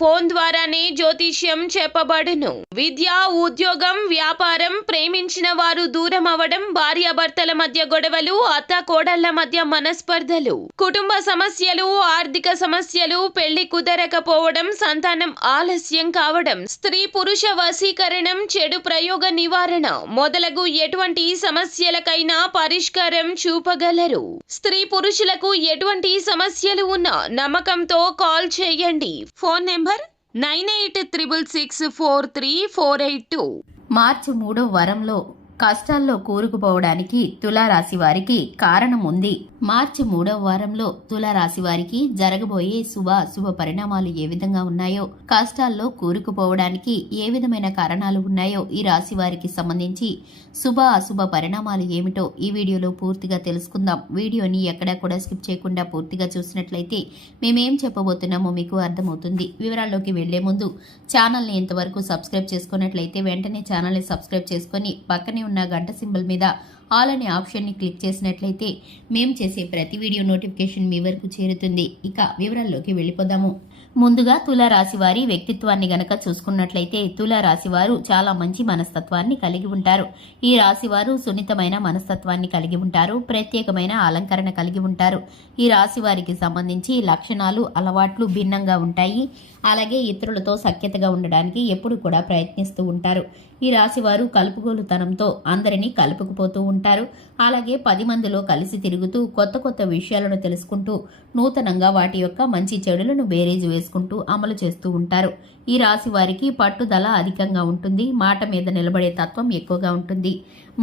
Phone ద్వారానే జ్యోతిష్యం చెప్పబడును. విద్య, ఉద్యోగం, వ్యాపారం, ప్రేమించిన వారు దూరం అవడం, భార్యాభర్తల మధ్య గొడవలు, అత్త కోడళ్ల మధ్య మనస్పర్ధలు, కుటుంబ సమస్యలు, ఆర్థిక సమస్యలు, పెళ్లి కుదరకపోవడం, సంతానం ఆలస్యం కావడం, స్త్రీ పురుష వశీకరణం, చెడు ప్రయోగ నివారణ మొదలగు ఎటువంటి సమస్యలకైనా పరిష్కారం చూపగలరు. స్త్రీ పురుషులకు ఎటువంటి సమస్యలు ఉన్నా నమ్మకంతో కాల్ చేయండి. Phone number 9866643482. మార్చి 3వ వారంలో కష్టాల్లో కూరుకుపోవడానికి తులారాశి వారికి కారణం ఉంది. మార్చి 3వ వారంలో తులారాశి వారికి జరగబోయే శుభ పరిణామాలు ఏ విధంగా ఉన్నాయో, కష్టాల్లో కూరుకుపోవడానికి ఏ విధమైన కారణాలు ఉన్నాయో, ఈ రాశి వారికి సంబంధించి అశుభ పరిణామాలు ఏమిటో ఈ వీడియోలో పూర్తిగా తెలుసుకుందాం. వీడియోని ఎక్కడా కూడా స్కిప్ చేయకుండా పూర్తిగా చూసినట్లయితే మేమేం చెప్పబోతున్నామో మీకు అర్థమవుతుంది. వివరాల్లోకి వెళ్లే ముందు ఛానల్ని ఇంతవరకు సబ్స్క్రైబ్ చేసుకున్నట్లయితే వెంటనే ఛానల్ని సబ్స్క్రైబ్ చేసుకుని పక్కనే ఉన్న గంట సింబల్ మీద ఆల్ అనే ఆప్షన్ని క్లిక్ చేసినట్లయితే మేము చేసే ప్రతి వీడియో నోటిఫికేషన్ మీ వరకు చేరుతుంది. ఇక వివరాల్లోకి వెళ్ళిపోదాము. ముందుగా తులారాశి వారి వ్యక్తిత్వాన్ని గనక చూసుకున్నట్లయితే తులారాశి వారు చాలా మంచి మనస్తత్వాన్ని కలిగి ఉంటారు. ఈ రాశి వారు సున్నితమైన మనస్తత్వాన్ని కలిగి ఉంటారు. ప్రత్యేకమైన అలంకరణ కలిగి ఉంటారు. ఈ రాశి వారికి సంబంధించి లక్షణాలు, అలవాట్లు భిన్నంగా ఉంటాయి. అలాగే ఇతరులతో సఖ్యతగా ఉండడానికి ఎప్పుడు కూడా ప్రయత్నిస్తూ ఉంటారు. ఈ రాశి వారు కలుపుగోలుతనంతో అందరినీ కలుపుకుపోతూ ఉంటారు. అలాగే 10 మందిలో కలిసి తిరుగుతూ కొత్త విషయాలను తెలుసుకుంటూ నూతనంగా వాటి యొక్క మంచి చెడులను బేరీజు వేసుకుంటూ అమలు చేస్తూ ఉంటారు. ఈ రాశి వారికి పట్టుదల అధికంగా ఉంటుంది. మాట మీద నిలబడే తత్వం ఎక్కువగా ఉంటుంది.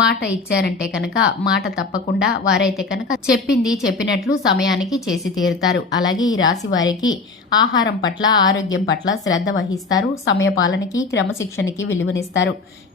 మాట ఇచ్చారంటే కనుక మాట తప్పకుండా వారైతే కనుక చెప్పింది చెప్పినట్లు సమయానికి చేసి తీరుతారు. అలాగే ఈ రాశి వారికి ఆహారం పట్ల, ఆరోగ్యం పట్ల శ్రద్ధ వహిస్తారు. సమయపాలనకి, క్రమశిక్షణకి విలువనిస్తారు.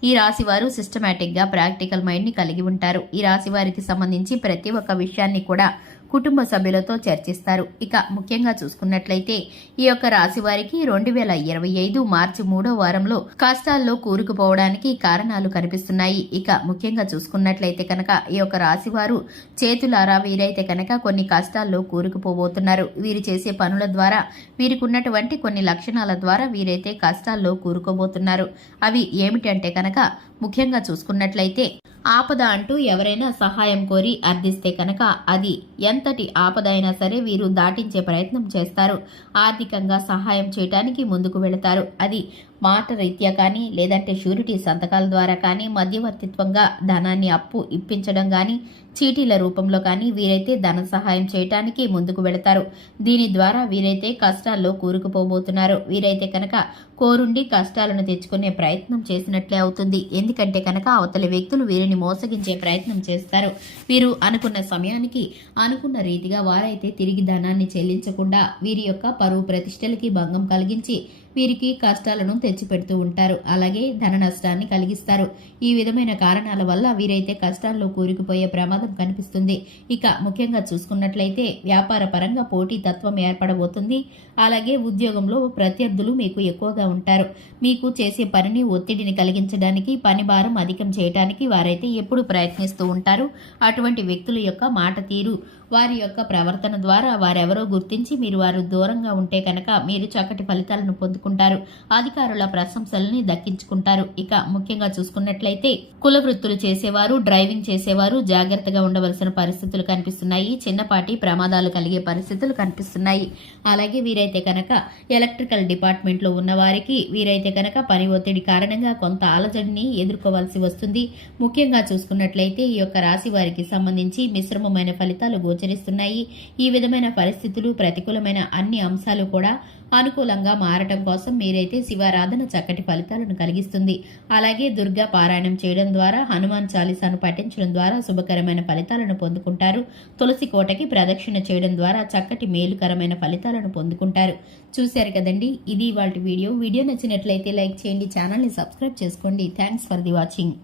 ఈ రాశి వారు సిస్టమేటిక్ గా ప్రాక్టికల్ మైండ్ ని కలిగి ఉంటారు. ఈ రాశి వారికి సంబంధించి ప్రతి ఒక్క విషయాన్ని కూడా కుటుంబ సభ్యులతో చర్చిస్తారు. ఇక ముఖ్యంగా చూసుకున్నట్లయితే ఈ యొక్క రాశి వారికి 2025 మార్చి 3వ వారంలో కష్టాల్లో కూరుకుపోవడానికి కారణాలు కనిపిస్తున్నాయి. ఇక ముఖ్యంగా చూసుకున్నట్లయితే కనుక ఈ యొక్క రాశి వారు చేతులారా వీరైతే కనుక కొన్ని కష్టాల్లో కూరుకుపోబోతున్నారు. వీరు చేసే పనుల ద్వారా, వీరికి ఉన్నటువంటి కొన్ని లక్షణాల ద్వారా వీరైతే కష్టాల్లో కూరుకోబోతున్నారు. అవి ఏమిటంటే కనుక ముఖ్యంగా చూసుకున్నట్లయితే ఆపద అంటూ ఎవరైనా సహాయం కోరి అర్థిస్తే కనుక అది ఎంతటి ఆపద అయినా సరే వీరు దాటించే ప్రయత్నం చేస్తారు. ఆర్థికంగా సహాయం చేయడానికి ముందుకు వెళతారు. అది మాట రీత్యా కానీ, లేదంటే షూరిటీ సంతకాల ద్వారా కానీ, మధ్యవర్తిత్వంగా ధనాన్ని అప్పు ఇప్పించడం కానీ, చీటీల రూపంలో కానీ వీరైతే ధన సహాయం చేయటానికి ముందుకు వెళతారు. దీని ద్వారా వీరైతే కష్టాల్లో కూరుకుపోబోతున్నారు. వీరైతే కనుక కోరుండి కష్టాలను తెచ్చుకునే ప్రయత్నం చేసినట్లే అవుతుంది. ఎందుకంటే కనుక అవతలి వ్యక్తులు వీరిని మోసగించే ప్రయత్నం చేస్తారు. వీరు అనుకున్న సమయానికి, అనుకున్న రీతిగా వారైతే తిరిగి ధనాన్ని చెల్లించకుండా వీరి యొక్క పరువు ప్రతిష్టలకి భంగం కలిగించి వీరికి కష్టాలను తెచ్చిపెడుతూ ఉంటారు. అలాగే ధన నష్టాన్ని కలిగిస్తారు. ఈ విధమైన కారణాల వల్ల వీరైతే కష్టాల్లో కూరుకుపోయే ప్రమాదం కనిపిస్తుంది. ఇక ముఖ్యంగా చూసుకున్నట్లయితే వ్యాపార పరంగా పోటీ తత్వం ఏర్పడబోతుంది. అలాగే ఉద్యోగంలో ప్రత్యర్థులు మీకు ఎక్కువగా ఉంటారు. మీకు చేసే పనిని ఒత్తిడిని కలిగించడానికి, పని భారం అధికం చేయడానికి వారైతే ఎప్పుడు ప్రయత్నిస్తూ ఉంటారు. అటువంటి వ్యక్తుల యొక్క మాట తీరు, వారి యొక్క ప్రవర్తన ద్వారా వారెవరో గుర్తించి మీరు వారు దూరంగా ఉంటే కనుక మీరు చక్కటి ఫలితాలను పొందుకుంటారు. అధికారుల ప్రశంసల్ని దక్కించుకుంటారు. ఇక ముఖ్యంగా చూసుకున్నట్లయితే కుల వృత్తులు చేసేవారు, డ్రైవింగ్ చేసేవారు జాగ్రత్తగా ఉండవలసిన పరిస్థితులు కనిపిస్తున్నాయి. చిన్నపాటి ప్రమాదాలు కలిగే పరిస్థితులు కనిపిస్తున్నాయి. అలాగే వీరైతే కనుక ఎలక్ట్రికల్ డిపార్ట్మెంట్ లో ఉన్న వారికి వీరైతే కనుక పని ఒత్తిడి కారణంగా కొంత అలజడిని ఎదుర్కోవాల్సి వస్తుంది. ముఖ్యంగా చూసుకున్నట్లయితే ఈ యొక్క రాశి వారికి సంబంధించి మిశ్రమమైన ఫలితాలు గోచరిస్తున్నాయి. ఈ విధమైన పరిస్థితులు, ప్రతికూలమైన అన్ని అంశాలు కూడా అనుకూలంగా మారటం కోసం మీరైతే శివారాధన చక్కటి ఫలితాలను కలిగిస్తుంది. అలాగే దుర్గా పారాయణం చేయడం ద్వారా, హనుమాన్ చాలీసాను పఠించడం ద్వారా శుభకరమైన ఫలితాలను పొందుకుంటారు. తులసి కోటకి ప్రదక్షిణ చేయడం ద్వారా చక్కటి మేలుకరమైన ఫలితాలను పొందుకుంటారు. చూశారు కదండి, ఇది ఇవాల్టి వీడియో. వీడియో నచ్చినట్లయితే లైక్ చేయండి, ఛానల్ని సబ్స్క్రైబ్ చేసుకోండి. Thanks for the watching.